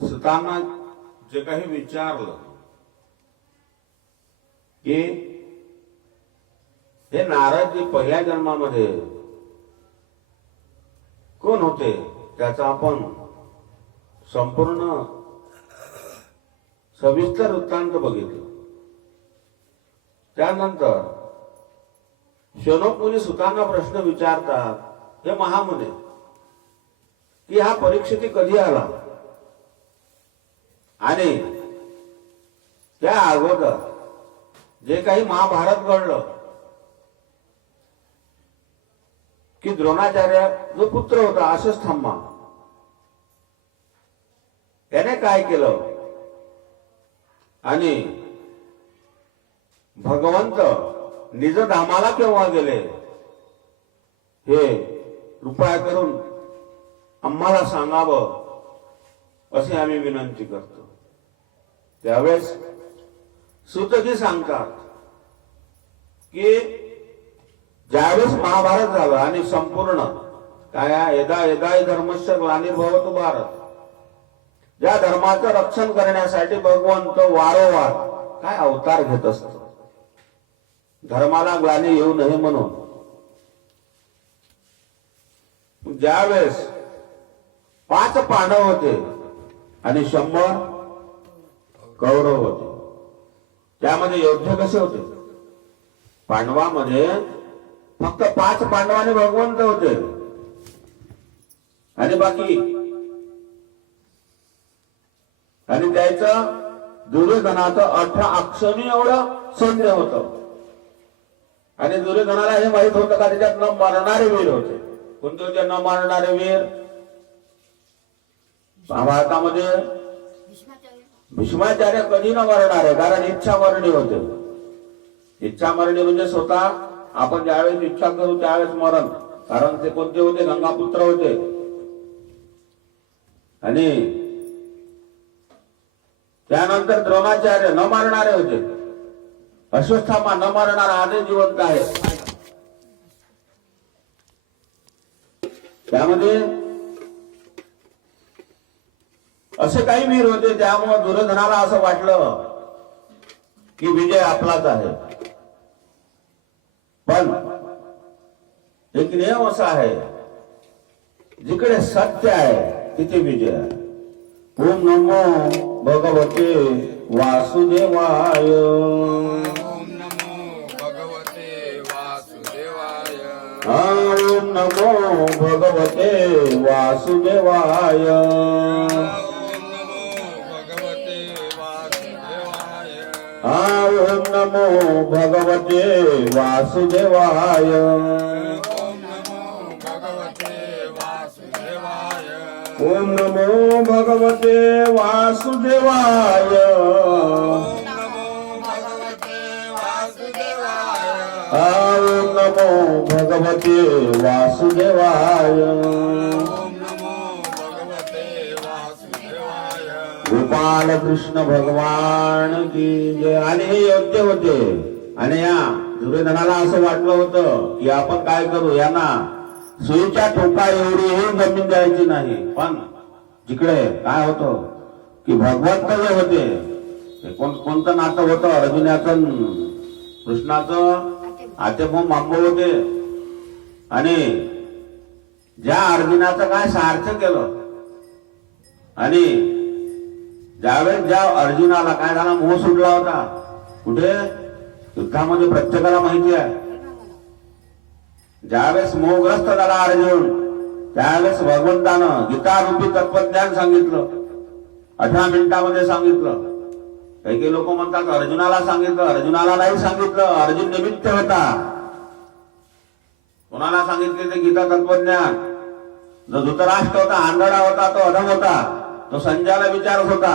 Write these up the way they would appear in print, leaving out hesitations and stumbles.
सुतांना जे काही विचारलं की हे नारदजी पहिल्या जन्मामध्ये कोण होते, त्याचा आपण संपूर्ण सविस्तर वृत्तांत बघितलं. त्यानंतर शौनक मुनी सुतांना प्रश्न विचारतात, हे महामुने, की हा परीक्षित कधी आला आणि त्या अगोदर जे काही महाभारत घडलं की द्रोणाचार्य जो पुत्र होता अश्वत्थामा त्याने काय केलं आणि भगवंत निजधामाला केव्हा गेले हे कृपया करून आम्हाला सांगावं अशी आम्ही विनंती करतो. त्यावेळेस सूतजी सांगतात की ज्यावेळेस महाभारत झालं आणि संपूर्ण काय यदा यदा धर्मस्य ग्लानिर्भवतो भारत, ज्या धर्माचं रक्षण करण्यासाठी भगवंत वारंवार काय अवतार घेत असतो, धर्माला ग्लानी येऊ नये म्हणून. ज्यावेळेस 5 पांडव होते आणि 100 कौरव होते, त्यामध्ये योद्धे कसे होते? पांडवामध्ये फक्त 5 पांडव आणि भगवंत होते आणि बाकी, आणि त्याचं दुर्योधनाचं 18 अक्षणी एवढं सैन्य होतं. आणि दुर्योधनाला हे माहित होतं का त्याच्यात न मरणारे वीर होते. कोणते होते न मरणारे वीर? महाभारतामध्ये भीष्माचार्य कधी न मरणारे, कारण इच्छा मरणी होते. इच्छा मरणी म्हणजे स्वतः आपण ज्यावेळेस इच्छा करू त्यावेळेस मरण. कारण ते कोणते होते? गंगापुत्र होते. आणि त्यानंतर द्रोणाचार्य न मरणारे होते. अश्वत्थामा न मरणारा आधी जिवंत आहे. त्यामध्ये असे काही वीर होते, त्यामुळे दुर्योधनाला असं वाटलं की विजय आपलाच आहे. पण एक नियम असा आहे, जिकडे सत्य आहे तिथे विजय आहे. ओम नमो भगवते वासुदेवाय. ओम नमो भगवते वासुदेवाय. ओम नमो भगवते वासुदेवाय. ओम नमो भगवते वासुदेवाय. ओम नमो भगवते वासुदेवाय. ओम नमो भगवते वासुदेवाय. ओम नमो भगवते वासुदेवाय. ओम नमो भगवते वासुदेवाय. गोपाल कृष्ण भगवान की जय. आणि हे योग्य होते. आणि या दुर्योधनाला असं वाटलं होतं की आपण काय करू, यांना सुईच्या टोका एवढीही जमीन द्यायची नाही. पण जिकडे काय होतं की भगवंत जे होते, कोणतं नातं होतं? अर्जुनाचं कृष्णाचं आतेभाऊ मांबव होते. आणि ज्या अर्जुनाचं काय सार्थ केलं, आणि ज्यावेळेस ज्या अर्जुनाला काय झाला, मोह सुटला होता. कुठे? युद्धामध्ये प्रत्येकाला माहिती आहे. ज्यावेळेस मोहग्रस्त झाला अर्जुन, त्यावेळेस भगवंतानं गीता रूपी तत्वज्ञान सांगितलं. 18 मिनिटामध्ये सांगितलं. काही लोक म्हणतात अर्जुनाला सांगितलं. अर्जुनाला नाही सांगितलं, अर्जुन निमित्त होता. कोणाला सांगितले ते गीता तत्वज्ञान? जो धृतराष्ट्र होता, आंधळा होता, तो अधम होता. तो संजयाला विचारत होता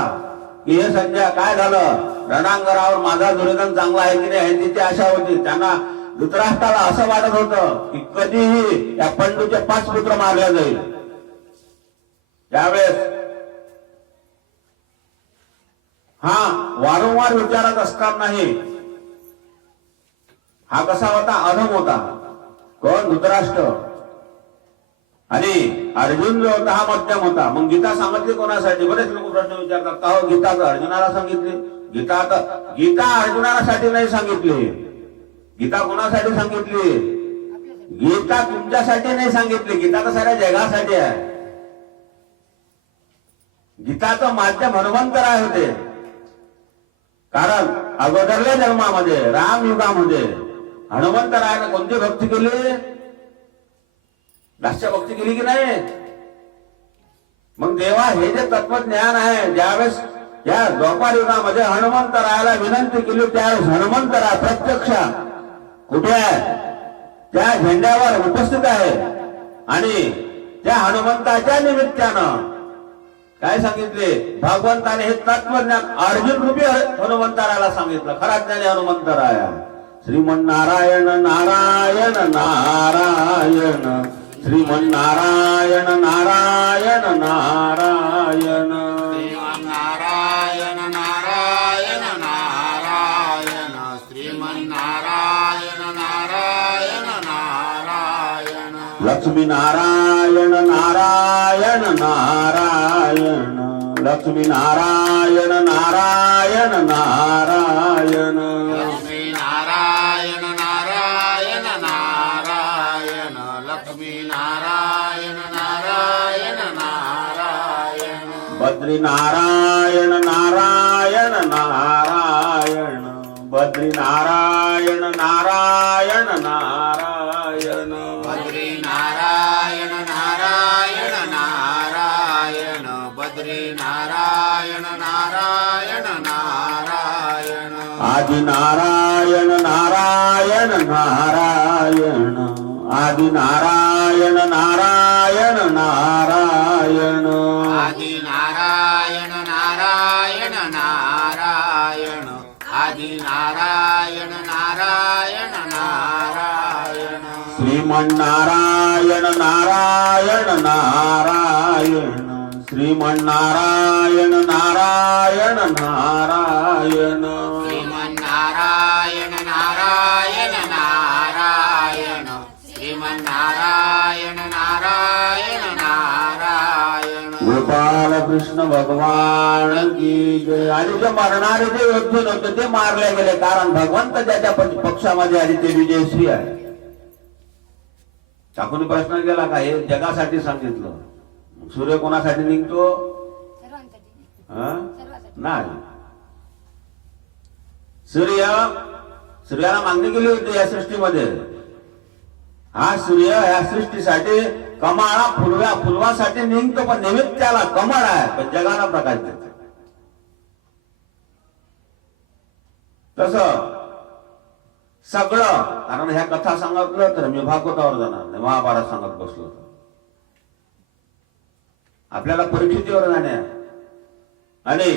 की हे संजय काय झालं, रणांगणावर माझा दुर्योधन चांगला आहे की नाही, तिची आशा होती. त्यांना धृतराष्ट्राला असं वाटत होतं की कधीही या पंडूचे 5 पुत्र मारले जाईल. त्यावेळेस हा वारंवार विचारत असतानाही हा कसा होता? अधम होता. कोण? धृतराष्ट्र. आणि अर्जुन जो होता हा मध्यम होता. मग गीता सांगितली कोणासाठी? बरेच लोक प्रश्न विचारतात, का हो गीता तर अर्जुनाला सांगितली? गीता अर्जुनासाठी नाही सांगितली. गीता कोणासाठी सांगितली? गीता तुमच्यासाठी नाही सांगितली. गीता तर साऱ्या जगासाठी आहे. गीताचं माध्यम हनुमंतराय होते. कारण अगोदरल्या जन्मामध्ये राम युगामध्ये हनुमंतरायाने कोणती भक्ती केली? दास्य भक्ती केली की नाही? मग देवा हे जे तत्वज्ञान आहे, ज्यावेळेस या द्वापार युगामध्ये हनुमंतरायाला विनंती केली, त्यावेळेस हनुमंतराय प्रत्यक्ष कुठे आहे? त्या झेंड्यावर उपस्थित आहे. आणि त्या हनुमंताच्या निमित्तानं काय सांगितले? भगवंताने हे तत्वज्ञान अर्जुन रूपी हनुमंतरायाला सांगितलं. खरा ज्ञानी हनुमंतराया श्रीमन्नारायण नारायण नारायण श्रीमन्नारायण नारायण नारायण नारायण नारायण नारायण श्रीमन्नारायण नारायण नारायण लक्ष्मी नारायण नारायण नारायण लक्ष्मी नारायण नारायण नारायण लक्ष्मी नारायण नारायण नारायण लक्ष्मी नारायण नारायण नारायण बद्री नारायण नारायण नारायण बद्री नारायण नारायण नारायण बद्री नारायण नारायण नारायण बद्री नारायण नारायण नारायण आदि नारायण नारायण नारायण आदि नारायण नारायण नारायण आदि नारायण नारायण नारायण आदि नारायण नारायण नारायण श्रीमन्नारायण नारायण नारायण श्रीमन्नारायण नारायण नारायण श्रीमन्नारायण नारायण नारायण श्रीमन्नारायण नारायण नारायण गोपाल कृष्ण भगवान की जय. आणि जे मरणारे जे योद्धे नव्हते ते मारले गेले, कारण भगवंत ज्याच्या पक्षामध्ये आले ते विजयश्री आहे. टाकून प्रश्न केला का? हे जगासाठी सांगितलं. सूर्य कोणासाठी निघतो? नाही. सूर्याला मागणी केली होती या सृष्टीमध्ये. हा सूर्य या सृष्टीसाठी कमाळा फुलवासाठी निघतो, पण निमित्त त्याला कमळ आहे, पण जगाला प्रकाश देतो. तस सगळं, कारण ह्या कथा सांगितलं तर मी भागवतावर जाणार नाही, महाभारत सांगत बसलो तर आपल्याला परिस्थितीवर जाण्या. आणि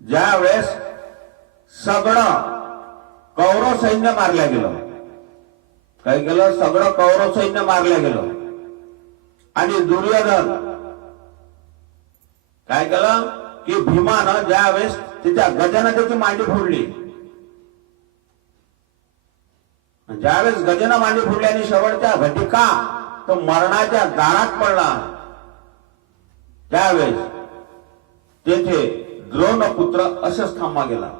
ज्या वेळेस सगळं कौरव सैन्य मारल्या गेलं, काय केलं? सगळं कौरव सैन्य मारल्या गेलं. आणि दुर्योधन काय केलं की भीमानं ज्या वेळेस तिच्या गजानं त्याची मांडी फोडली, ज्यावेळेस गजानं मांडी फोडली आणि शेवटच्या घटिका तो मरणाच्या दारात पडला, त्यावेळेस तेथे द्रोणपुत्र अश्वत्थामा गेला.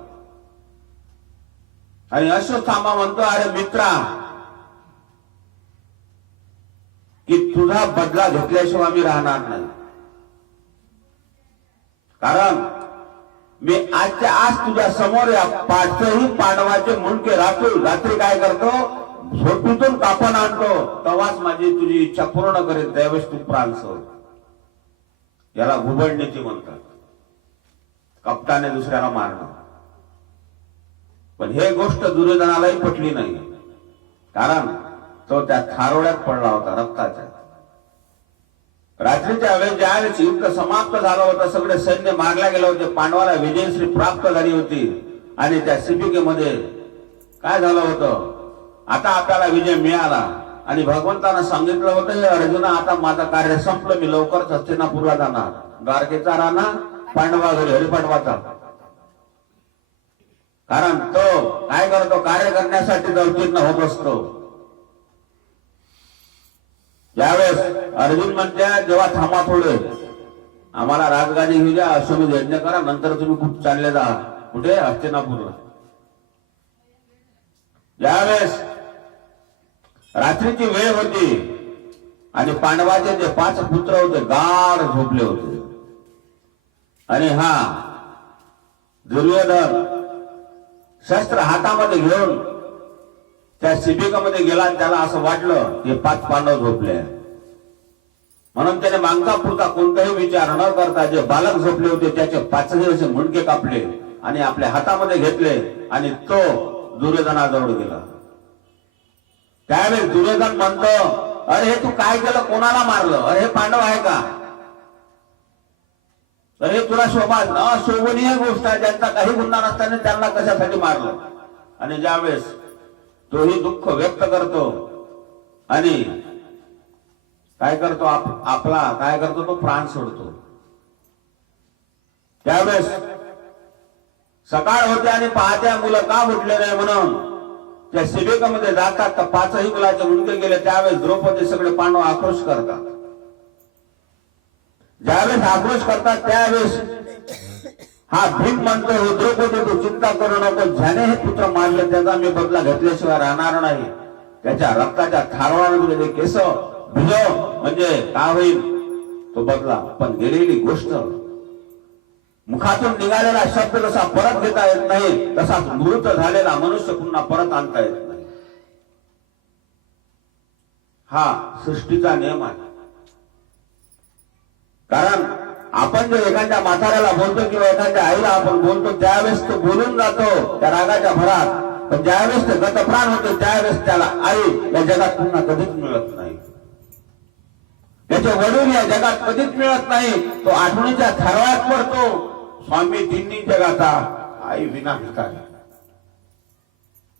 आणि अश्वत्थामा म्हणतो, अरे मित्रा, की तुझा बदला घेतल्याशिवाय मी राहणार नाही. कारण मी आजच्या आज तुझ्या समोर या पाचही पांडवाचे मुंडके रात्री काय करतो? झोपेतून कापण आणतो, तेव्हाच माझी तुझी इच्छा पूर्ण करेल, त्यावेळेस तू प्राण सोड. याला घुबडण्याची म्हणतात, कपटाने दुसऱ्याला मारणं. पण हे गोष्ट दुर्योधनालाही पटली नाही, कारण तो त्या थारोड्यात पडला होता रक्ताच्या. रात्रीच्या वेळेस ज्यावेळेस युद्ध समाप्त झालं होतं, सगळे सैन्य मारल्या गेले होते, पांडवाला विजयश्री प्राप्त झाली होती. आणि त्या शिबिकेमध्ये काय झालं होतं? आता आपल्याला विजय मिळाला. आणि भगवंतानं सांगितलं होतं, हे अर्जुना, आता माझं कार्य संपलं, मी लवकरच हस्तिनापूरला जाणार. द्वारकेचा राणा पांडवा घरी हरिपाठवाचा. कारण तो काय करतो? कार्य करण्यासाठी अवतीर्ण होत असतो. यावेळेस अर्जुन म्हणत्या जेव्हा थांबा थोडे, आम्हाला राजगादी घेऊ द्या, अश्वमेध यज्ञ करा, नंतर तुम्ही कुठे चालले जा, कुठे हस्तिनापूरला. यावेळेस रात्रीची वेळ होती आणि पांडवाचे जे 5 पुत्र होते गाढ झोपले होते. आणि हा दुर्योधन शस्त्र हातामध्ये घेऊन त्या शिबिकामध्ये गेला आणि त्याला असं वाटलं की 5 पांडव झोपले, म्हणून त्याने मागचा पुढचा कोणताही विचार न करता जे बालक झोपले होते त्याचे 5ही असे मुंडके कापले आणि आपल्या हातामध्ये घेतले आणि तो दुर्योधनाजवळ गेला. त्यावेळेस दुर्योधन म्हणतो, अरे हे तू काय केलं, कोणाला मारलं, अरे हे पांडव आहे का, तर हे तुला अशोभनीय गोष्ट आहे, ज्यांचा काही गुन्हा नसताना त्यांना कशासाठी मारलं. आणि ज्यावेळेस तोही दुःख व्यक्त करतो आणि काय करतो, आपला काय करतो, तो प्राण सोडतो. त्यावेळेस सकाळ होते आणि पाहत्या मुलं का उठले नाही म्हणून त्या शिबिकामध्ये जातात, तर 5ही मुलाचे मुंडके गेले. त्यावेळेस द्रौपदी सगळे पांडव आक्रोश करतात. ज्यावेळेस आक्रोश करतात त्यावेळेस हा भीम म्हणतो, हे द्रौपदी तू चिंता करू नको, ज्याने हे पुत्र मारले त्याचा मी बदला घेतल्याशिवाय राहणार नाही. त्याच्या रक्ताच्या थारवाने तुझे केस भिजव, म्हणजे काय होईल तो बदला. पण गेलेली गोष्ट, मुखातून निघालेला शब्द जसा परत घेता येत नाही, तसाच मृत झालेला मनुष्य पुन्हा परत आणता येत नाही. हा सृष्टीचा नियम आहे. कारण आपण जर एखाद्या म्हाताऱ्याला बोलतो किंवा एखाद्या आईला आपण बोलतो त्यावेळेस तो बोलून जातो त्या रागाच्या भरात, पण ज्यावेळेस ते गतप्राण होते त्यावेळेस त्याला आई या जगात पुन्हा कधीच मिळत नाही, त्याचे वडील या जगात कधीच मिळत नाही. तो आठवणीच्या थरवात पडतो, स्वामी तिन्ही जगाचा आई विना भिकारी.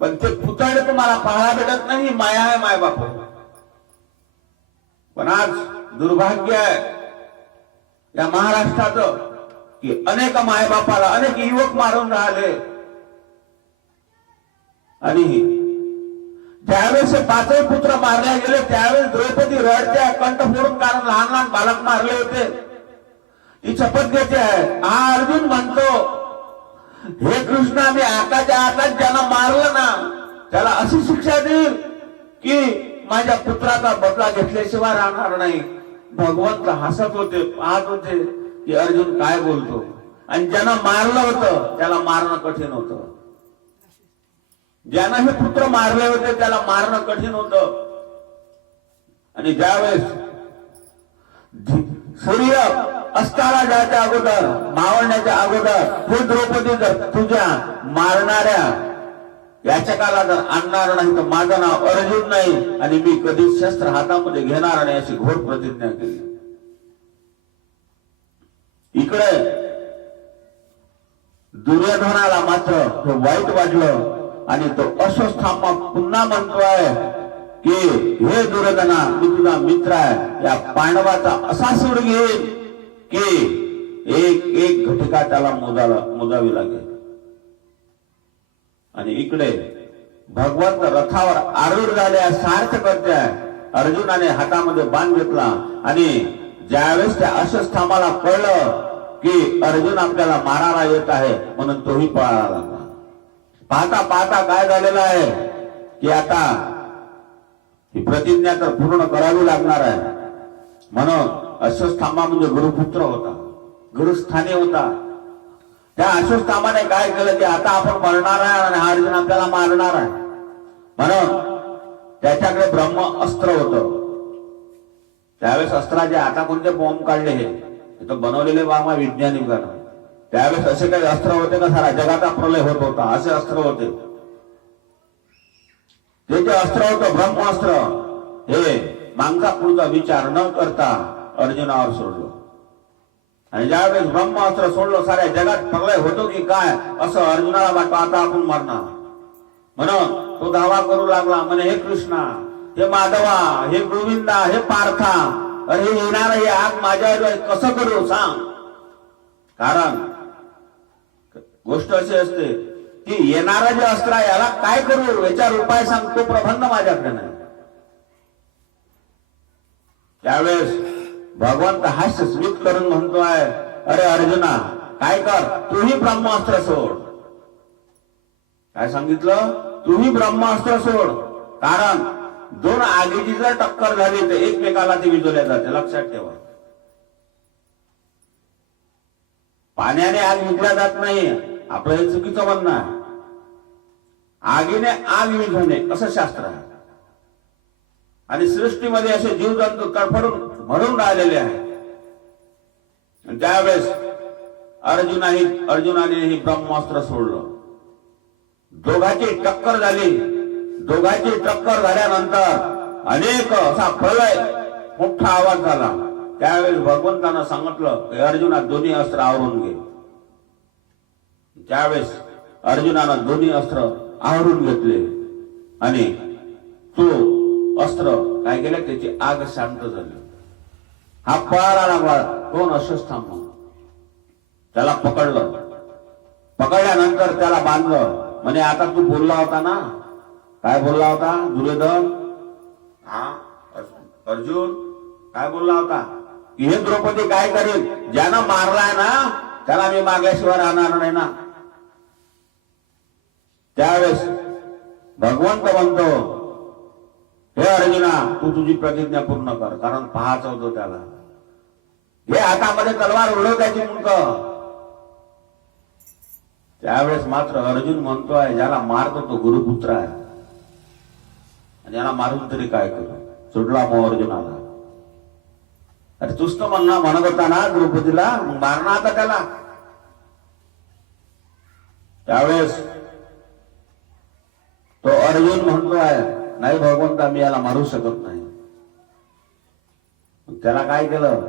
पण ते पुतळे तुम्हाला पाहायला भेटत नाही, माया आहे माय बाप. पण आज दुर्भाग्य आहे या महाराष्ट्राचं की अनेक मायबापाला अनेक युवक मारून राहिले. आणि ज्यावेळेस 5ही पुत्र मारले गेले त्यावेळेस द्रौपदी रडत्या कंठ फोडून, कारण लहान लहान बालक मारले होते. ती शपथ घेते आहे. हा अर्जुन म्हणतो, हे कृष्णा, मी आकाच्या आकाश ज्यांना मारलं ना त्याला अशी शिक्षा देईल की माझ्या पुत्राचा बदला घेतल्याशिवाय राहणार नाही. भगवंत हसत होते, पाहत होते की अर्जुन काय बोलतो. आणि ज्यांना मारलं होतं त्याला मारणं कठीण होतं, ज्यांना हे पुत्र मारले होते त्याला मारणं कठीण होतं. आणि ज्यावेळेस सूर्य अस्ताला जायच्या अगोदर, मावळण्याच्या अगोदर, हे द्रौपदी जर तुझ्या मारणाऱ्या याचकाला जर आणणार नाही तर माझं नाव अर्जुन नाही आणि मी कधीच शस्त्र हातामध्ये घेणार नाही, अशी घोर प्रतिज्ञा केली. इकडे दुर्योधनाला मात्र हे वाईट वाटलं आणि तो अश्वस्थामा पुन्हा म्हणतोय की हे दुर्योधना, मी तुझा मित्र आहे, या पांडवाचा असा सूड घेईल की एक एक घटिका त्याला मोजावी लागेल. आणि इकडे भगवंत रथावर आरूढ झाले, सार्थ करते. अर्जुनाने हातामध्ये बाण घेतला आणि ज्यावेळेस त्या अश्वस्थामाला कळलं की अर्जुन आपल्याला मारायला येत आहे म्हणून तोही पळाला लागला. पाहता पाहता काय झालेलं आहे की आता ही प्रतिज्ञा तर पूर्ण करावी लागणार आहे. म्हणून अश्वस्थामा म्हणजे गुरुपुत्र होता, गुरुस्थानी होता. त्या अश्वस्थामाने काय केलं की आता आपण मरणार आहे आणि हा अर्जुन आपल्याला मारणार आहे. म्हणून त्याच्याकडे ब्रह्म अस्त्र होतं. त्यावेळेस अस्त्राचे आता कोणते बॉम्ब काढले हे तर बनवलेले बाबा विज्ञानिकांना. त्यावेळेस असे काही अस्त्र होते का सारा जगाचा प्रलय होत होता असे अस्त्र होते. ते जे अस्त्र होतं ब्रह्मास्त्र, हे मागचा पुढचा विचार न करता अर्जुनावर सोडलं. आणि ज्यावेळेस ब्रह्मास्त्र सोडलं साऱ्या जगात प्रलय होतो की काय असं अर्जुनाला वाटतं, आता आपण मरणार. म्हणून तो दावा करू लागला, म्हणे हे कृष्णा, हे माधवा, हे गोविंदा, हे पार्था, अरे हे येणार हे आग माझ्यावर कसं करू सांग. कारण गोष्ट अशी असते की येणारा जे अस्त्र आहे याला काय करू, याच्यावर उपाय सांग. तो प्रबंध माझ्याकडे नाही. त्यावेळेस भगवंत हास्य स्मित करून म्हणतोय, अरे अर्जुना काय कर, तूही ब्रह्मास्त्र सोड. काय सांगितलं? तूही ब्रह्मास्त्र सोड. कारण दोन आगीची जर टक्कर झाली तर एकमेकाला ती विजवल्या जाते, लक्षात ठेवा. पाण्याने आग विझल्या जात नाही, आपलं हे चुकीचं म्हणणं आहे. आगीने आग विझवणे असं शास्त्र आहे. आणि सृष्टीमध्ये असे जीवजंतू तडफडून मरून राहिलेले आहेत. त्यावेळेस अर्जुनाने ब्रह्मास्त्र सोडलं. दोघांची टक्कर झाली. दोघांची टक्कर झाल्यानंतर अनेक असा प्रलय मोठा आवाज झाला. त्यावेळेस भगवंतानं सांगितलं की अर्जुना दोन्ही अस्त्र आवरून घे. त्यावेळेस अर्जुनानं दोन्ही अस्त्र आवरून घेतले आणि तो अस्त्र काय केलं, त्याची आग शांत झाली. हा पळाला लागला. कोण? अश्वत्थामा. त्याला पकडलं. पकडल्यानंतर त्याला बांधलं. म्हणे आता तू बोलला होता ना, काय बोलला होता दुर्योधन? अर्जुन काय बोलला होता की हे द्रौपदी काय करेल, ज्यानं मारलाय ना त्याला मी मारल्याशिवाय राहणार नाही ना. त्यावेळेस भगवंत म्हणतो, हे अर्जुना तू तुझी प्रतिज्ञा पूर्ण कर. कारण पाहायचं होतं त्याला. हे हातामध्ये तलवार उडव त्याची मुंक. त्यावेळेस मात्र अर्जुन म्हणतोय, ज्याला मारतो तो गुरुपुत्र आहे आणि याला मारून तरी काय करू. सुटला मग अर्जुनाला. अरे तूच तर म्हणत होता ना द्रौपदीला, मग मारणं आता त्याला. त्यावेळेस तो अर्जुन म्हणतोय, नाही भगवंता मी याला मारू शकत नाही. त्याला काय केलं,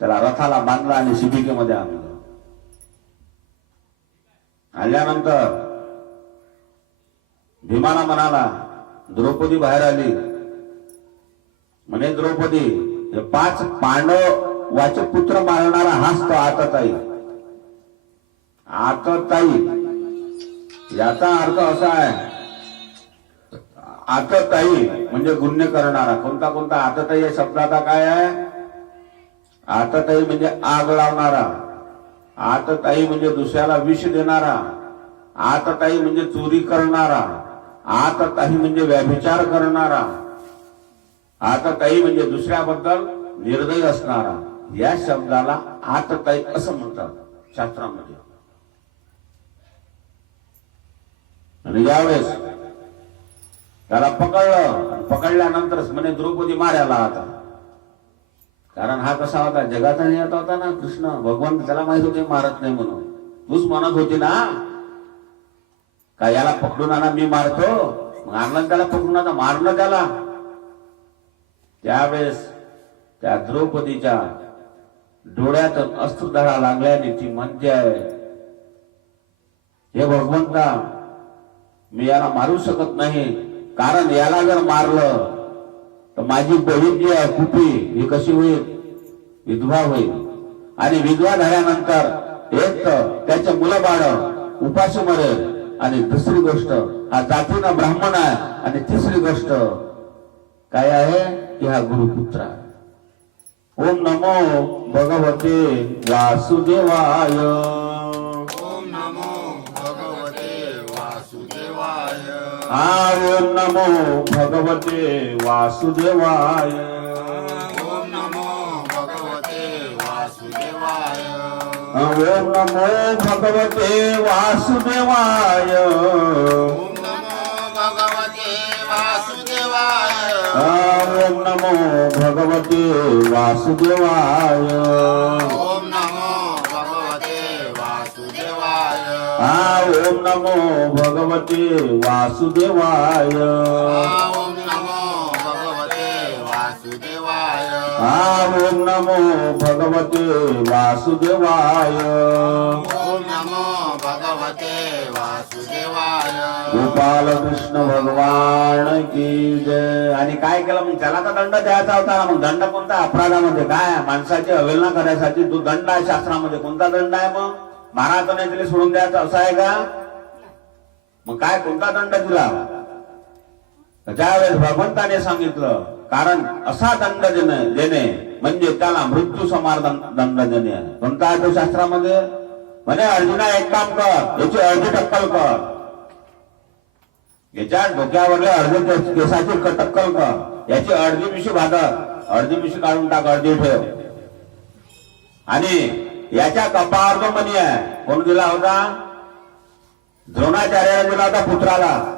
त्याला रथाला बांधला आणि शिबिकेमध्ये आणलं. आल्यानंतर भीमाला म्हणाला, द्रौपदी बाहेर आली. म्हणे द्रौपदी, हे 5 पांडवाचे पुत्र मारणारा हाच तो आतताई. आतताई याचा अर्थ असा आहे, आतताई म्हणजे गुण्य करणारा. कोणता कोणता आतताई या शब्दाचा काय आहे? आतताई म्हणजे आग लावणारा. आतताई म्हणजे दुसऱ्याला विष देणारा. आतताई म्हणजे चोरी करणारा. आतताई म्हणजे व्यभिचार करणारा. आतताई म्हणजे दुसऱ्याबद्दल निर्दयी असणारा. या शब्दाला आतताई असं म्हणतात शास्त्रामध्ये. आणि यावेळेस त्याला पकडलं. पकडल्यानंतर म्हणे द्रौपदी मारायला आता. कारण हा कसा होता, जगाचा नियत होता ना कृष्ण. भगवंत त्याला माहित होते मारत नाही म्हणून. तूच म्हणत होती ना का याला पकडून आणा मी मारतो. मग आणलं त्याला पकडून, आता मारलं त्याला. त्यावेळेस त्या द्रौपदीच्या डोळ्यातून अश्रुधारा लागल्याने ती म्हणते, हे भगवंता मी याला मारू शकत नाही. कारण याला जर मारलं तर माझी बहीण जी आहे कुपी, ही कशी होईल? विधवा होईल. आणि विधवा झाल्यानंतर एक तर त्याचे मुलं बाळ उपाशी मरेल. आणि दुसरी गोष्ट हा जातीनं ब्राह्मण आहे. आणि तिसरी गोष्ट काय आहे की हा गुरुपुत्र आहे. ओम नमो भगवते वासुदेवाय. ओम नमो भगवते वासुदेवाय. ओम नमो भगवते वासुदेवाय. ओम नमो भगवते वासुदेवाय. ओम नमो भगवते वासुदेवाय. ओम नमो भगवते वासुदेवाय. ओम नमो भगवते वासुदेवाय. ओम नमो भगवते वासुदेवाय. ओम नमो भगवते वासुदेवाय. ओम नमो भगवते वासुदेवाय. ओम नमो भगवते वासुदेवाय. ओम नमो भगवते वासुदेवाय. गोपाल कृष्ण भगवान की जय. आणि काय केलं मग? त्याला तर दंड द्यायचा होता ना. मग दंड कोणता? अपराधामध्ये काय? माणसाची अवहेलना करायसाठी तो दंड आहे शास्त्रामध्ये. कोणता दंड आहे मग? महाराज नाही तिला सोडून द्यायचा असं आहे का? मग काय कोणता दंड दिला? त्यावेळेस भगवंताने सांगितलं, कारण असा दंड देणे म्हणजे त्याला मृत्यू समार दंड देणे आहे. कोणता आहे तो शास्त्रामध्ये? म्हणे अर्जुना एक काम कर, याची अर्धी टक्कल कर, याच्या डोक्यावरल्या अर्धी केसाची टक्कल कर, याची अर्धी मिशी भादर, अर्धी मिशी काढून टाक, अर्धी ठेव. आणि याच्या कपाळावर जो मणी आहे, कोण दिला होता? द्रोणाचार्याने दिला होता पुत्राला.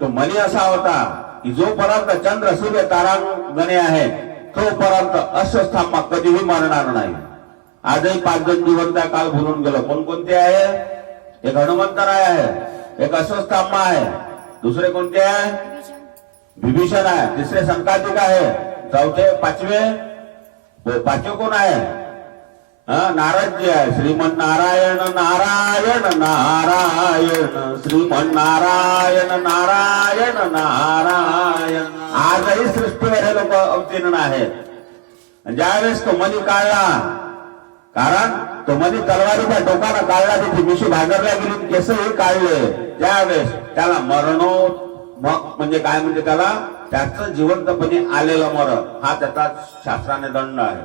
तो मणी असा होता की जोपर्यंत चंद्र सूर्य तारांगणे आहे तोपर्यंत अश्वत्थामा कधीही मरणार नाही. आजही 5 जण जिवंत काल भुलून गेलो. कोणकोणते आहे? एक हनुमंतराय आहे, एक अश्वत्थामा आहे, दुसरे कोणते आहे? विभीषण आहे, तिसरे संकातिक आहे, चौथे पाचवे कोण आहे? नारदजी आहे. श्रीमन नारायण नारायण नारायण, श्रीमन नारायण नारायण नारायण. आजही सृष्टीवर हे लोक अवतीर्ण आहेत. ज्यावेळेस तो मणी काढला, कारण तो मणी तलवारीच्या टोकाला काढला, तिथे मिशी भाजरल्या गेली, केसही काढले, त्यावेळेस त्याला म्हणजे काय म्हणजे त्याला त्याचं जिवंतपणे आलेलं मरण हा त्याचा शास्त्राने दंड आहे.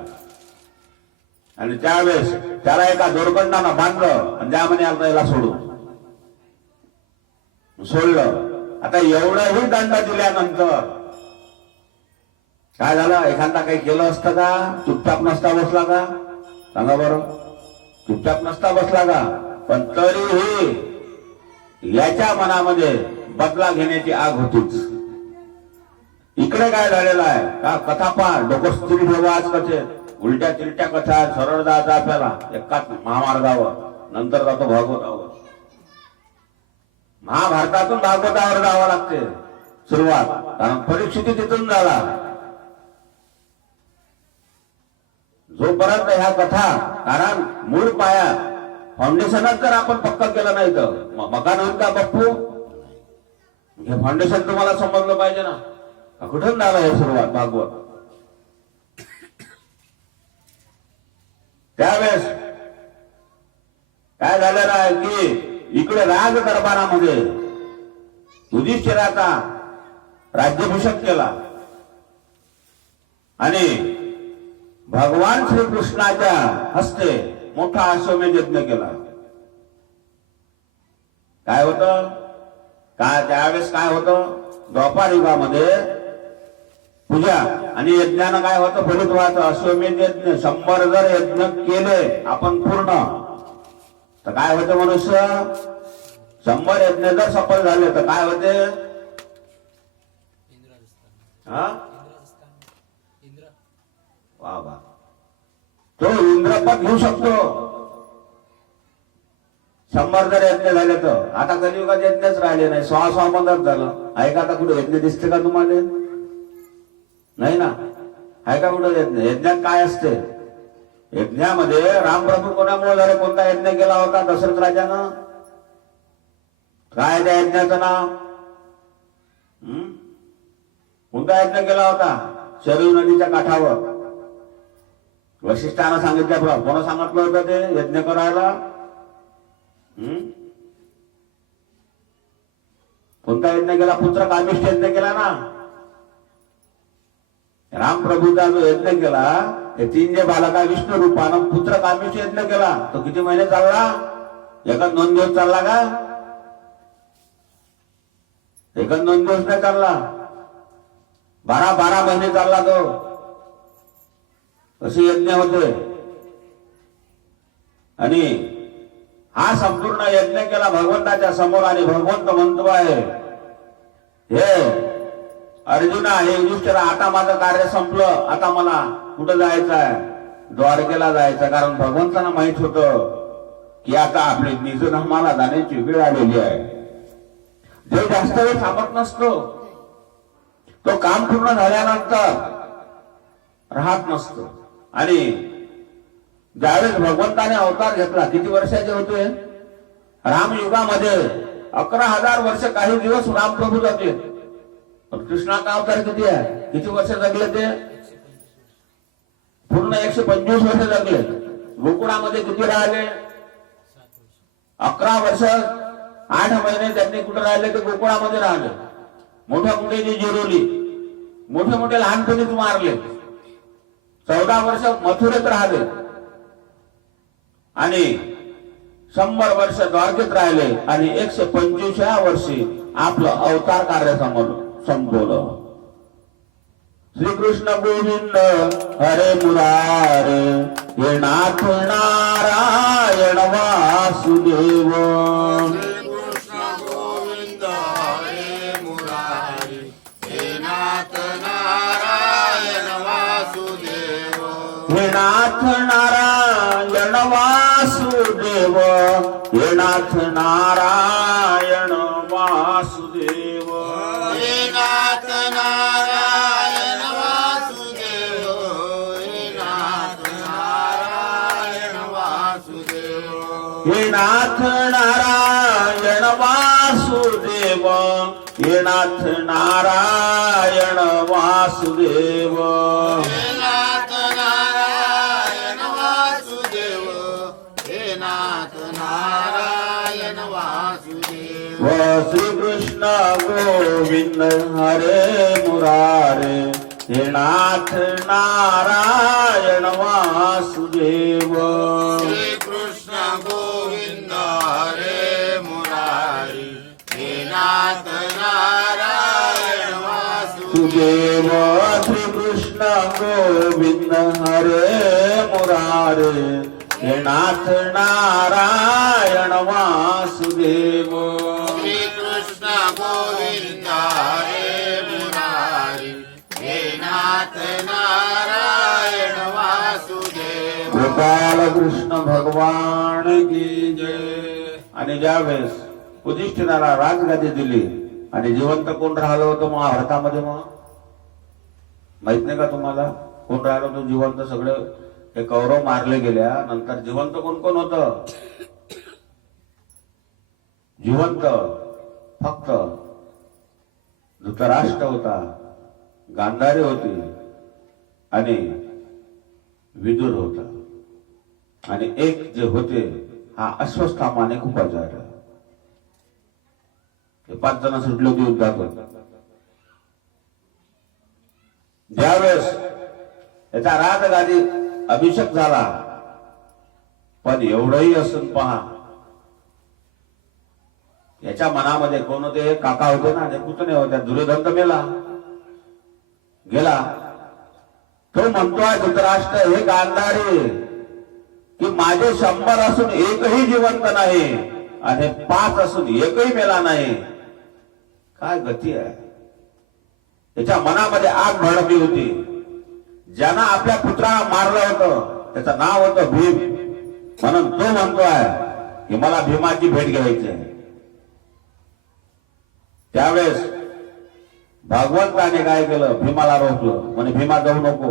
आणि त्यावेळेस त्याला एका दोरखंडानं बांधलं आणि त्या म्हणे याला सोडलं. आता एवढंही दंड दिल्यानंतर काय झालं? एखादा काही केलं असतं का? चुपचाप नसता बसला का? सांगा बरं, चुपचाप नसता बसला का? पण तरीही याच्या मनामध्ये बदला घेण्याची आग होतीच. इकडे काय झालेलं आहे का? कथा पहा, डोकं स्त्री ठेवा आज कसे उलट्या तिलट्या कथा, सरळ जायचं आपल्याला एकाच महामार्गावर, नंतर जातो भागवतावर. महाभारतातून भागवतावर जावं लागते सुरुवात, कारण परीक्षित तिथून झाला. जोपर्यंत ह्या कथा, कारण मूळ पाया फाउंडेशनच जर आपण पक्का केलं नाही तर मकान होईल का बाप्पू? हे फाउंडेशन तुम्हाला समजलं पाहिजे ना, कुठून झालं हे सुरुवात भागवत. त्यावेळेस काय झालेलं आहे की इकडे राज दरबारामध्ये युधिष्ठिराचा राज्याभिषेक केला आणि भगवान श्रीकृष्णाच्या हस्ते मोठा अश्वमेध यज्ञ केला. काय होतं? त्यावेळेस काय होतं? द्वापार युगामध्ये पूजा आणि यज्ञानं काय होतं? फलित व्हायचं. अश्वमेध यज्ञ 100 जर यज्ञ केले आपण पूर्ण तर काय होते? मनुष्य 100 यज्ञ जर सफल झाले तर काय होते? वा वा, तो इंद्रपद घेऊ शकतो 100 जर यज्ञ झाले तर. आता कलियुगात यज्ञच राहिले नाही, 6 मदत झालं. आहे का आता कुठे यज्ञ दिसते का तुम्हाला? नाही ना. आहे का कुठं यज्ञ? यज्ञात काय असते? यज्ञामध्ये रामप्रभू कोणामुळे झाले? कोणता यज्ञ केला होता दशरथ राजानं? काय त्या यज्ञाचं नाव? कोणता यज्ञ केला होता? शरयू नदीच्या काठावर वशिष्ठानं सांगितल्याप्रमाणे. कोण सांगितलं होतं ते यज्ञ करायला? कोणता यज्ञ केला? पुत्र कामिष्ठ यज्ञ केला ना. रामप्रभूचा जो यज्ञ केला, ते 3 जे बालका विष्णू रूपानं पुत्र कामिष्ठ यज्ञ केला. तो किती महिने चालला? एका 2 दिवस चालला का? एका 2 दिवस नाही चालला, 12 महिने चालला तो. असे यज्ञ होते. आणि हा संपूर्ण यज्ञ केला भगवंताच्या समोर. आणि भगवंत म्हणतो आहे, हे अर्जुना, हे युधिष्ठिरा, आता माझं कार्य संपलं, आता मला कुठं जायचं आहे? द्वारकेला जायचं. कारण भगवंतांना माहित होतं की आता आपली निजधामाला जाण्याची वेळ आलेली आहे. जो जास्त वेळ थांबत नसतो तो काम पूर्ण झाल्यानंतर राहत नसतो. आणि ज्यावेळेस भगवंताने अवतार घेतला, किती वर्षाचे होते? रामयुगामध्ये 11,000 वर्ष काही दिवस रामप्रभू जाते. कृष्णाचा अवतार किती आहे? किती वर्ष जगले ते? पूर्ण 125 वर्ष जगले. गोकुळामध्ये किती राहिले? 11 वर्ष 8 महिने त्यांनी कुठे राहिले? ते गोकुळामध्ये राहिले. मोठ्या मोठ्याची जिरवली, मोठे मोठे लहानपणीच मारले, 14 वर्ष मथुरेत राहिले आणि 100 वर्ष द्वारकेत राहिले आणि 125व्या वर्षी आपलं अवतार कार्य संपवलं. श्रीकृष्ण गोविंद हरे मुरारे, हे नाथ नारायण वासुदेव. कृष्ण गोविंद हरे मुरारी, हे नाथ नारायण वासुदेव. हे नाथ नारायण वासुदेव, हे नाथ नारायण वासुदेव. हे नाथ नारायण वासुदेव, हे नाथ नारायण वासुदेव. हे नाथ नारायण वासुदेव, हे नाथ नारायण वासुदेव. हे नाथ नारायण वासुदेव, हे नाथ नारायण वासुदेव. व श्रीकृष्ण गोविंद हरे मुरारे, हे नाथ नारायण वासुदेव. श्री कृष्ण गोविंद हरे मुरारी, हे नाथ नारायण वासुदेव. सुदेव श्रीकृष्ण गोविंद हरे मुरारे, हे नाथ नारायण वासुदेव. श्री कृष्ण गोविंद हरे मुरारी, हे नाथ नारायण वासुदेव. गोपाल कृष्ण भगवान की जय. आणि ज्यावेळेस युधिष्ठिराला राजगादी दिली आणि जिवंत कोण राहिलं होतं महाभारतामध्ये? मग माहित नाही का तुम्हाला कोण राहिलं होतं जिवंत? सगळे हे कौरव मारले गेल्या नंतर जिवंत कोण कोण होतं? जिवंत फक्त धृतराष्ट्र होता, गांधारी होती आणि विदुर होता. आणि एक जे होते हा अश्वस्थामाने खूप आजार. हे 5 जण सुटले होते युद्धातून. ज्यावेळेस याचा राजगादी अभिषेक झाला, पण एवढंही असून पहा याच्या मनामध्ये कोण होते? काका होते ना, ते पुतणे होत्या. दुर्योधन तर मेला गेला. तो म्हणतोय धृतराष्ट्र, हे गांधारी, की माझे 100 असून एकही जिवंत नाही आणि 5 असून एकही मेला नाही. काय गती आहे? त्याच्या मनामध्ये आग भडकली होती. ज्यानं आपल्या पुत्राला मारलं होतं त्याचं नाव होतं भीम, म्हणून तो म्हणतोय की मला भीमाची भेट घ्यायची आहे. त्यावेळेस भगवंताने काय केलं? भीमाला रोखलं. म्हणे भीमा जाऊ नको,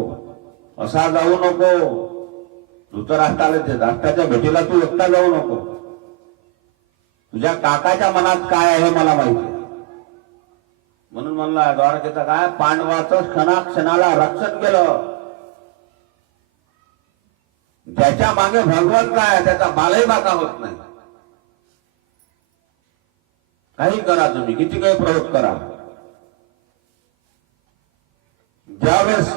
असा जाऊ नको. धृतराष्ट्राला ते राष्ट्राच्या भेटीला तू एकटा जाऊ नको. तुझ्या काकाच्या मनात काय आहे मला माहिती आहे. म्हणून म्हणला द्वारकेचा काय पांडवाचं क्षणाक्षणाला रक्षण केलं. ज्याच्या मागे भगवंत आहे त्याचा बालही बाका होत नाही. काही करा तुम्ही, किती काही प्रयोग करा. ज्यावेळेस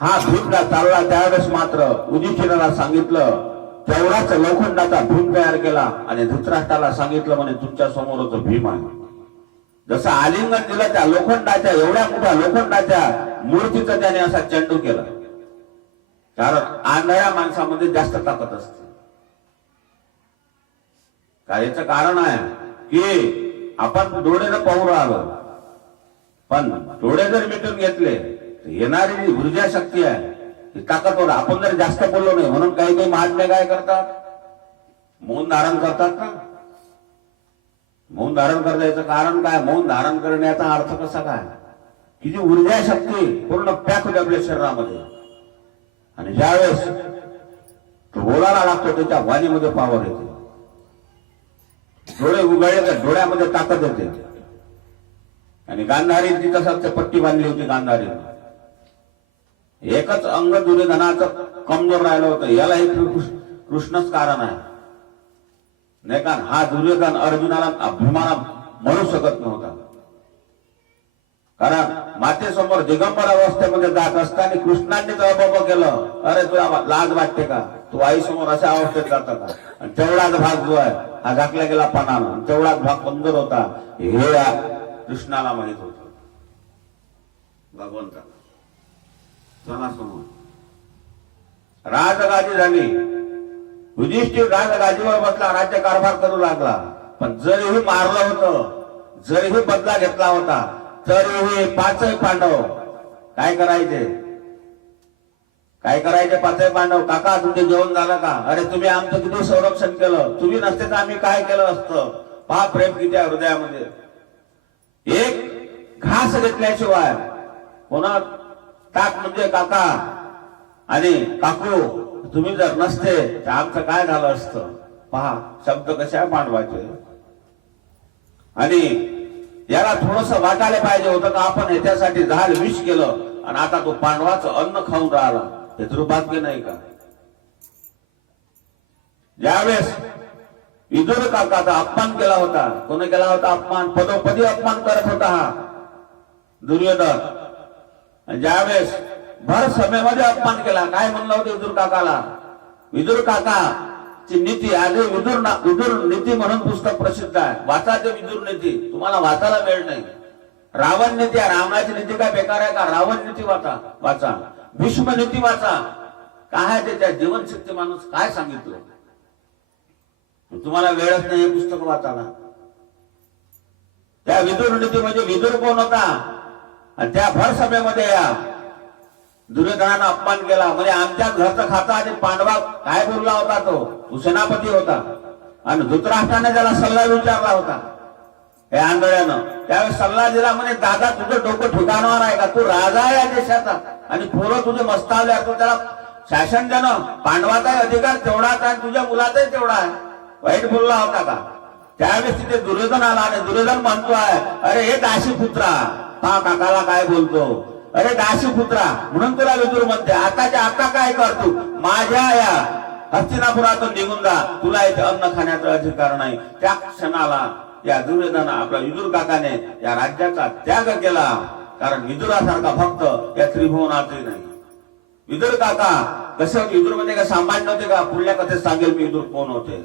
हा भीमला चालला त्यावेळेस मात्र युधिष्ठिराला सांगितलं, तेवढाच लोखंडाचा भीम तयार केला आणि धृतराष्ट्राला सांगितलं म्हणे तुमच्या समोरच भीम आहे. जसं आलिंगन दिलं त्या लोखंडाच्या, एवढ्या मोठ्या लोखंडाच्या मूर्तीचं त्याने असा चेंडू केला. कारण आंधळ्या माणसामध्ये जास्त ताकद असते. काय याचं कारण आहे की आपण डोळ्यानं पाहू राहिलो, पण डोळे जर मिटून घेतले तर येणारी जी ऊर्जा शक्ती आहे ती ताकदवर. आपण जर जास्त बोललो नाही म्हणून काही काही महात्मे काय करतात? मौन धारण करतात ना. मौन धारण करण्याचं कारण काय? मौन धारण करण्याचा अर्थ कसा काय? की जी ऊर्जा शक्ती पूर्ण पॅक होते आपल्या शरीरामध्ये आणि ज्यावेळेस तो बोलायला लागतो त्याच्या वाणीमध्ये पावर येते. डोळे उघडले तर डोळ्यामध्ये ताकद येते. आणि गांधारींची तसंच पट्टी बांधली होती. गांधारीनं एकच अंग दुर्योधनाचं कमजोर राहिलं होतं. याला हे कृष्णच कारण आहे नाही का? हा दुर्योधन अर्जुनाला भीमाला म्हणू शकत नव्हता. कारण मातेसमोर दिगंबर अवस्थेमध्ये जात असताना कृष्णांनी तळबब केलं, अरे तुला लाज वाटते का, तू आई समोर अशा अवस्थेत जाता का. आणि तेवढाच भाग जो आहे हा झाकला गेला पानानं, तेवढाच भाग कमजोर होता हे कृष्णाला माहित होत, भगवंताला. चला समोर राजगादी झाली, युधिष्ठिर राजगादीवर बसला, राज्य कारभार करू लागला. पण जरीही मारलं होतं, जरीही बदला घेतला होता, तरीही पाचही पांडव काय करायचे, काय करायचे पाचही पांडव, काका तुमचे जेवण झालं का, अरे तुम्ही आमचं किती संरक्षण केलं, तुम्ही नसते तर आम्ही काय केलं असतं. पहा प्रेम किती आहे हृदयामध्ये. एक घास घेतल्याशिवाय कोणा ताक म्हणजे काका आणि काकू तुम्ही जर नसते तर आमचं काय झालं असतं. पहा शब्द कसे आहे पांडवाचे. आणि याला थोडस वाटायला पाहिजे होतं का आपण ह्याच्यासाठी झाड विष केलं आणि आता तो पांडवाचं अन्न खाऊन राहिला, हे दुर्भाग्य नाही का. ज्यावेळेस विदुर काकाचा अपमान केला होता, कोणी केला होता अपमान, पदोपदी अपमान करत होता हा दुर्योधन. ज्यावेळेस भर सभेमध्ये अपमान केला, काय म्हणलं होतं विदुर काकाला, विदुर काकाची नीती, आज विदुर नीती म्हणून पुस्तक प्रसिद्ध आहे, वाचा ते विदुर नीती, तुम्हाला वाचायला वेळ नाही. रावण नीती आहे, रावणाची नीती काय बेकार आहे का, रावण नीती वाचा, भीष्म नीती वाचा, काय आहे त्याच्या जीवनशक्ती माणूस काय सांगितलं. तुम्हाला वेळच नाही हे पुस्तक वाचायला. त्या विदुर नीती म्हणजे विदुर कोण होता, आणि त्या भर सभेमध्ये या दुर्योधनानं अपमान केला, म्हणजे आमच्या घरचं खाता आणि पांडवा काय बोलला होता, तो सेनापती होता. आणि धृतराष्ट्राने त्याला सल्ला विचारला होता हे आंधळ्यानं. त्यावेळेस सल्ला दिला, म्हणे दादा तुझं डोकं ठिकाणावर आहे का, तू राजा आहे या देशाचा आणि पोरं तुझे मस्तावले, तू त्याला शासन देणं, पांडवाचाही अधिकार तेवढाच आहे, तुझ्या मुलाचाही तेवढा आहे. वाईट बोलला होता का. त्यावेळेस तिथे दुर्योधन आला आणि दुर्योधन म्हणतोय, अरे हे दाशी पुत्रा, पहा काकाला काय बोलतो, अरे दाशी पुत्रा, म्हणून तुला विदुर म्हणते, आताच्या आता काय करतो, माझ्या या हस्तिनापुरातून निघून जा, तुला इथे अन्न खाण्याचा अधिकार नाही. त्या क्षणाला या दुर्योधना आपल्या विदुर काकाने या राज्याचा त्याग केला. कारण विदुरासारखा भक्त या त्रिभुवनातही नाही. विदुर काका कसे होते, विदुर म्हणजे काय सामान्य होते का, पुढल्या कथेत सांगेल मी विदुर कोण होते.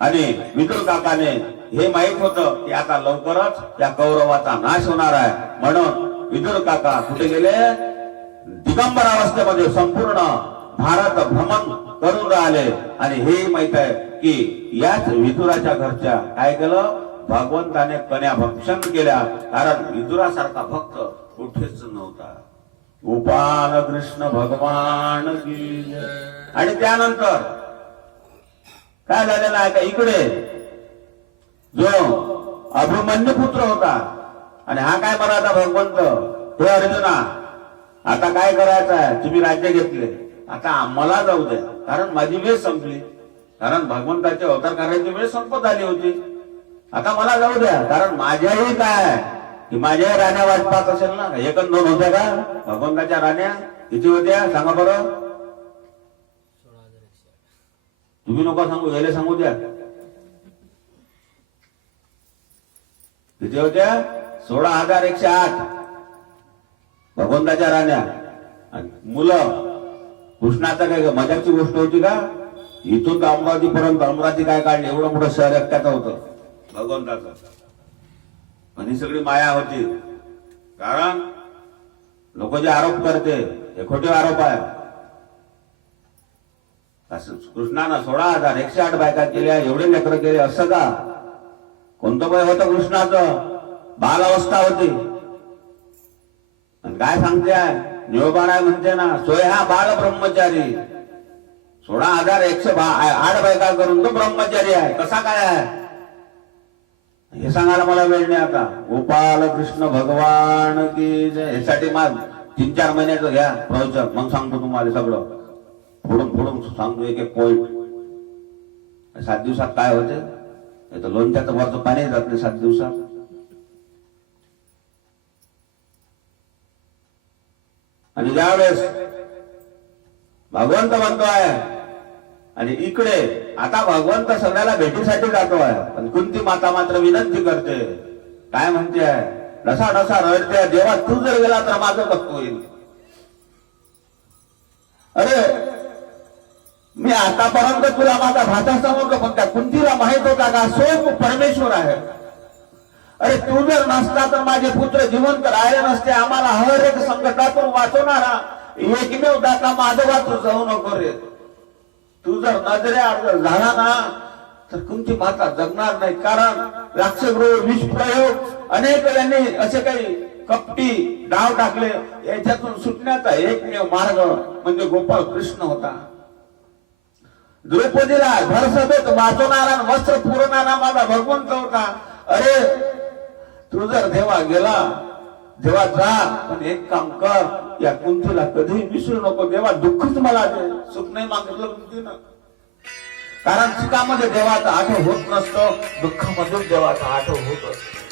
आणि विदुर काकाने हे माहित होतं की आता लवकरच या कौरवाचा नाश होणार आहे, म्हणून विदुर काका कुठे गेले, दिगंबर अवस्थेमध्ये संपूर्ण भारत भ्रमण करून राहिले. आणि हे माहित आहे की याच विदुराच्या घरच्या काय केलं, भगवंताने कन्या भक्षण केल्या. कारण विदुरासारखा भक्त कुठेच नव्हता. गोपाल कृष्ण भगवान की जय. आणि त्यानंतर काय झालेलं आहे का, इकडे जो अभिमन्यू पुत्र होता आणि हा काय म्हणाला भगवंत, हे अर्जुना आता काय करायचं आहे, तुम्ही राज्य घेतले, आता आम्हाला जाऊ द्या, कारण माझी वेळ संपली. कारण भगवंताचे अवतार करायची वेळ संपत आली होती. आता मला जाऊ द्या, कारण माझ्याही काय आहे की माझ्याही राण्या वाट पाहत असेल ना. एक अन दोन होत्या का भगवंताच्या राण्या, किती होत्या सांगा बरं. तुम्ही नको सांगू, यायला सांगू द्या, किती होत्या, 16,108 भगवंताच्या राण्या. मुलं, कृष्णाचा काय मजाची गोष्ट होती का, इथून तर अमरावती पर्यंत, अमरावती काय काढली, एवढं मोठं शहर एकट्याचं होतं भगवंताचं. आणि सगळी माया होती. कारण लोक जे आरोप करते हे खोटे आरोप आहे. कृष्णानं 16,108 बायका केल्या, एवढे लेकरं केले, असं का. कोणतं वय होतं कृष्णाचं, बाल अवस्था होती. आणि काय सांगते निळबाराय म्हणते ना, सोय हा बाल ब्रह्मचारी. 16,108 बायका करून तो ब्रह्मचारी आहे, कसा काय आहे हे सांगायला मला वेळ नाही आता. गोपाल कृष्ण भगवान की जय. यासाठी मग 3-4 महिन्याचं घ्या प्रवचन, मग सांगतो तुम्हाला सगळं फोडून सांगतो एक एक पॉइंट. 7 दिवसात काय होते, तर लोणच्याचं वरचं पाणी जात नाही 7 दिवसात. आणि ज्यावेळेस भगवंत म्हणतोय आणि इकडे आता भगवंत सगळ्याला भेटीसाठी जातो आहे, पण कुंती माता मात्र विनंती करते. काय म्हणते आहे? डसा डसा रडते, देवा तू जर गेला तर माझं कसं होईल? अरे मी आतापर्यंत तुला माझा भाषा समजतो, पण त्या कुंतीला माहित होता का स्वयं परमेश्वर आहे? अरे तू जर नसता तर माझे पुत्र जिवंत राहिले नसते. आम्हाला हर एक संकटातून वाचवणारा एकमेव दाता माधवा तू जाऊ नको रे. तू जर नजरेआड जर झाला ना तर कुंती माता जगणार नाही. कारण राक्षसगृह विषप्रयोग अनेक यांनी असे काही कपटी डाव टाकले. याच्यातून सुटण्याचा एकमेव मार्ग म्हणजे गोपाळ कृष्ण होता. द्रौपदीला भरसभेत वाचवणारा वस्त्र पुरवणारा माझा भगवंत होता. अरे तू जर देवा गेला, देवा जा, पण एक काम कर, या कुंतीला कधी विसरू नको. देवा दुःखच मला दे. सुख नाही मागितलं कुंतीनं, कारण सुखामध्ये देवाचा आठव होत नसतो, दुःखामधून देवाचा आठव होत असतो.